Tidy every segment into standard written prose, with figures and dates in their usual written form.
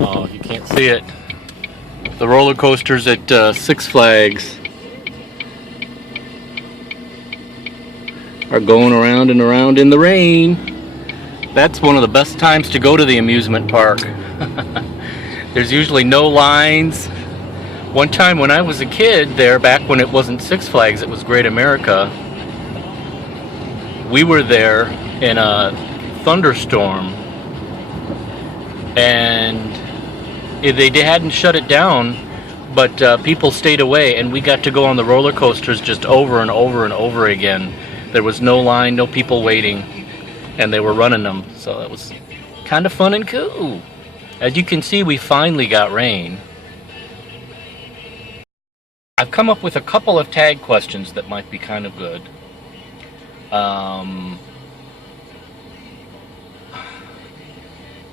Oh, you can't see it. The roller coasters at Six Flags are going around and around in the rain. That's one of the best times to go to the amusement park. There's usually no lines. One time when I was a kid there, back when it wasn't Six Flags, it was Great America, we were there in a thunderstorm, and they hadn't shut it down, but people stayed away, and we got to go on the roller coasters just over and over and over again. There was no line, no people waiting, and they were running them, so it was kind of fun and cool. As you can see, we finally got rain. I've come up with a couple of tag questions that might be kind of good.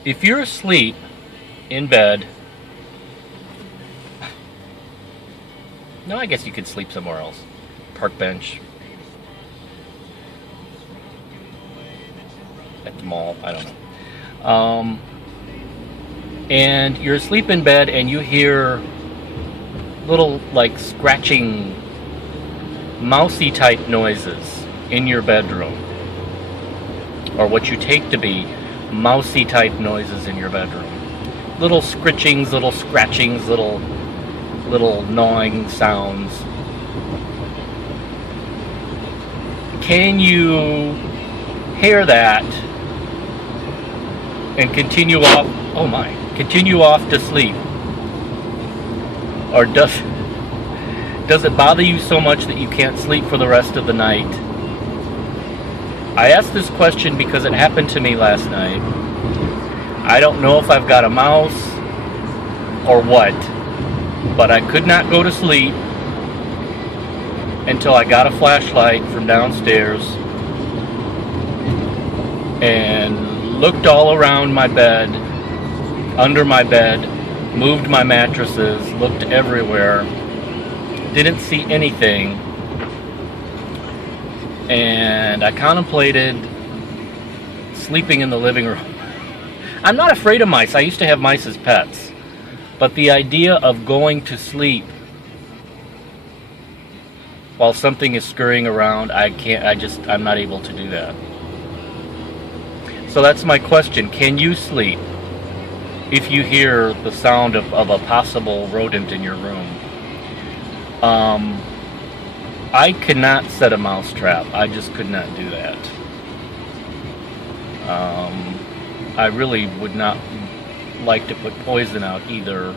If you're asleep in bed, no, I guess you could sleep somewhere else. Park bench, at the mall, I don't know. And you're asleep in bed and you hear little, like, scratching, mousy type noises in your bedroom, or what you take to be mousy type noises in your bedroom. Little scritchings, little scratchings, little gnawing sounds. Can you hear that and continue off, oh my, continue off to sleep? Or does it bother you so much that you can't sleep for the rest of the night? I asked this question because it happened to me last night. I don't know if I've got a mouse or what, but I could not go to sleep until I got a flashlight from downstairs and looked all around my bed, under my bed, moved my mattresses, looked everywhere, didn't see anything, and I contemplated sleeping in the living room. I'm not afraid of mice. I used to have mice as pets, but the idea of going to sleep while something is scurrying around, I'm not able to do that. So that's my question. Can you sleep if you hear the sound of a possible rodent in your room? I could not set a mouse trap. I just could not do that. I really would not like to put poison out either.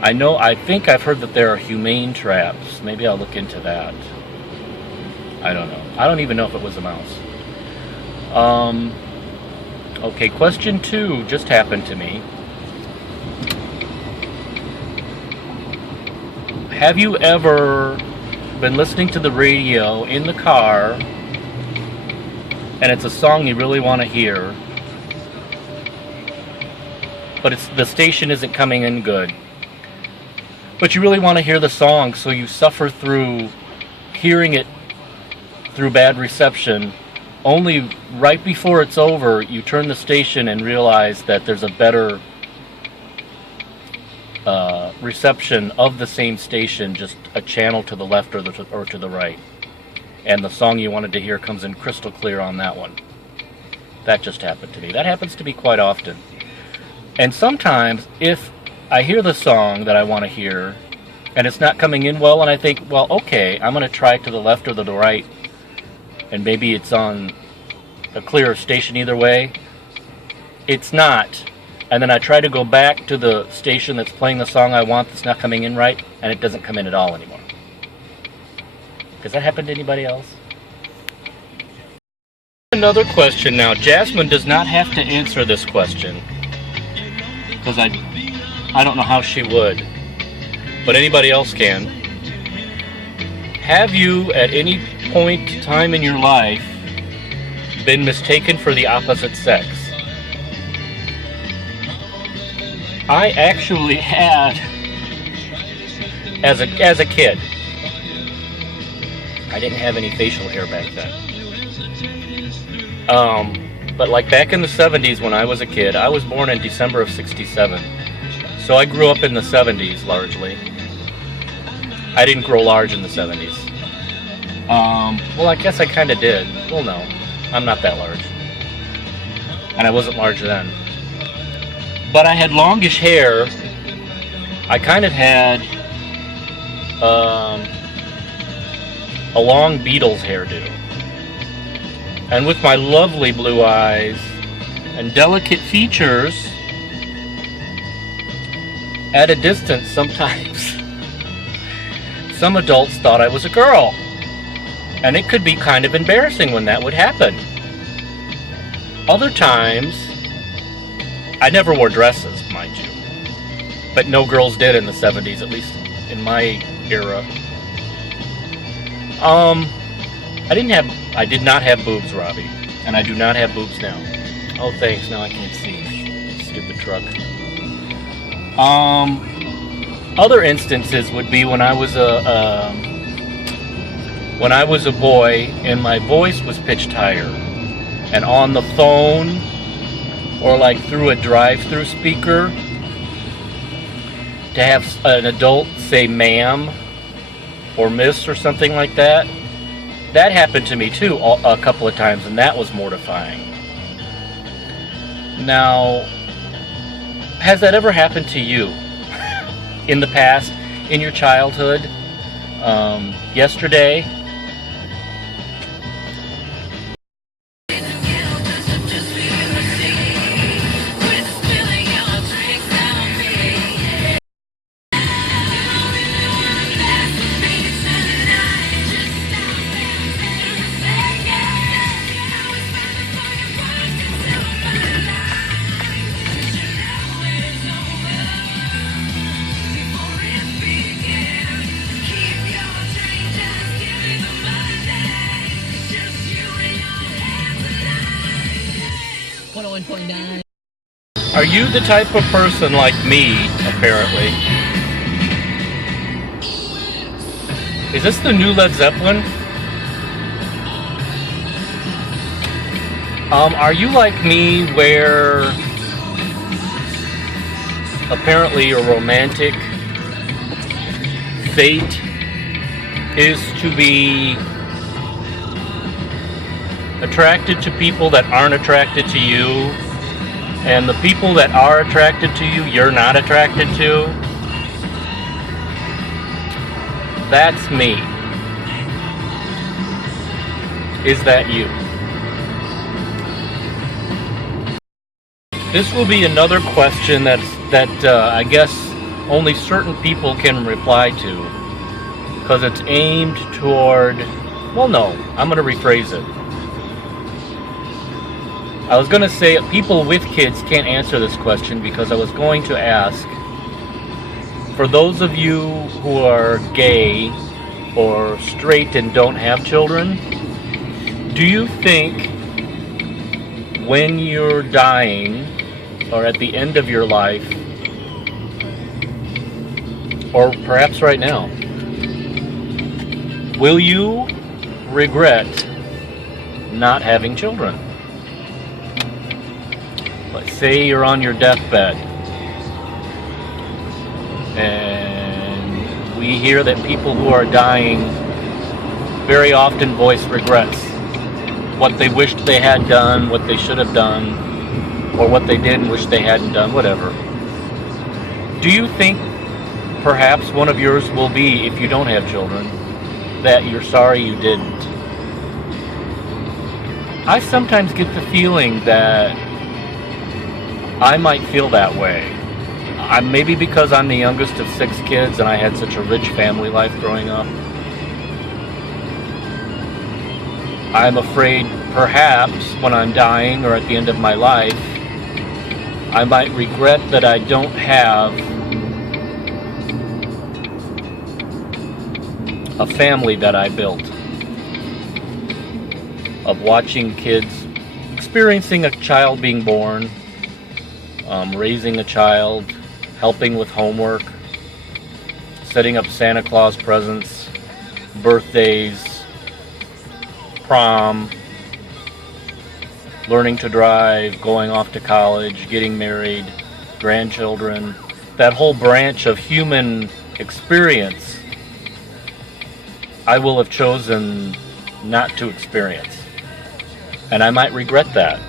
I think I've heard that there are humane traps. Maybe I'll look into that. I don't know. I don't even know if it was a mouse. Okay, question 2 just happened to me. Have you ever been listening to the radio in the car and it's a song you really want to hear, but the station isn't coming in good, but you really want to hear the song, so you suffer through hearing it through bad reception, only right before it's over you turn the station and realize that there's a better reception of the same station, just a channel to the left or to the right, and the song you wanted to hear comes in crystal clear on that one. That just happened to me. That happens to me quite often. And sometimes if I hear the song that I want to hear and it's not coming in well, and I think, well, okay, I'm going to try to the left or to the right, and maybe it's on a clearer station either way, it's not. And then I try to go back to the station that's playing the song I want that's not coming in right, and it doesn't come in at all anymore. Does that happen to anybody else? Another question now. Jasmine does not have to answer this question, because I don't know how she would, but anybody else can. Have you, at any point in time in your life, been mistaken for the opposite sex? I actually had, as a kid. I didn't have any facial hair back then. But like back in the 70s when I was a kid, I was born in December of '67. So I grew up in the 70s largely. I didn't grow large in the 70s. Well, I guess I kind of did. Well, no, I'm not that large. And I wasn't large then. But I had longish hair. I kind of had a long Beatles hairdo. And with my lovely blue eyes and delicate features, at a distance sometimes, some adults thought I was a girl. And it could be kind of embarrassing when that would happen. Other times, I never wore dresses, mind you. But no girls did in the 70s, at least in my era. I did not have boobs, Robbie. And I do not have boobs now. Oh, thanks, now I can't see. Stupid truck. Other instances would be when I was a boy and my voice was pitched higher, and on the phone or like through a drive-through speaker, to have an adult say ma'am or miss or something like that. That happened to me too a couple of times, and that was mortifying. Now, has that ever happened to you in the past, in your childhood, yesterday? Are you the type of person like me, apparently? Is this the new Led Zeppelin? Are you like me where apparently a romantic fate is to be attracted to people that aren't attracted to you, and the people that are attracted to you, you're not attracted to? That's me. Is that you? This will be another question that I guess only certain people can reply to, because it's aimed toward, well, no, I'm going to rephrase it. I was going to say people with kids can't answer this question, because I was going to ask, for those of you who are gay or straight and don't have children, do you think when you're dying or at the end of your life, or perhaps right now, will you regret not having children? Let's say you're on your deathbed, and we hear that people who are dying very often voice regrets. What they wished they had done, what they should have done, or what they did and wish they hadn't done, whatever. Do you think perhaps one of yours will be, if you don't have children, that you're sorry you didn't? I sometimes get the feeling that I might feel that way. Maybe because I'm the youngest of 6 kids and I had such a rich family life growing up. I'm afraid perhaps when I'm dying or at the end of my life, I might regret that I don't have a family that I built, of watching kids, experiencing a child being born, raising a child, helping with homework, setting up Santa Claus presents, birthdays, prom, learning to drive, going off to college, getting married, grandchildren, that whole branch of human experience, I will have chosen not to experience. And I might regret that.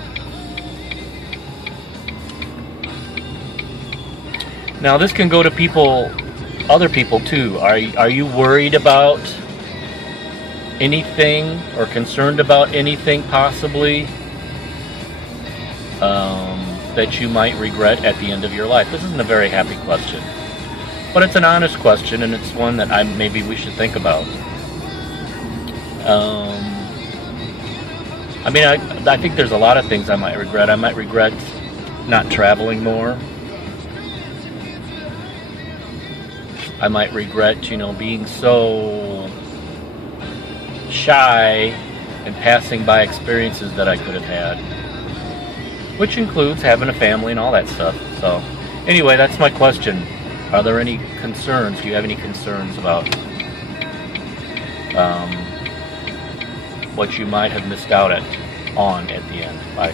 Now this can go to people, other people too. Are you worried about anything or concerned about anything possibly that you might regret at the end of your life? This isn't a very happy question, but it's an honest question, and it's one that maybe we should think about. I mean, I think there's a lot of things I might regret. I might regret not traveling more. I might regret, being so shy and passing by experiences that I could have had, which includes having a family and all that stuff. So, anyway, that's my question. Are there any concerns? Do you have any concerns about what you might have missed out on at the end? Bye.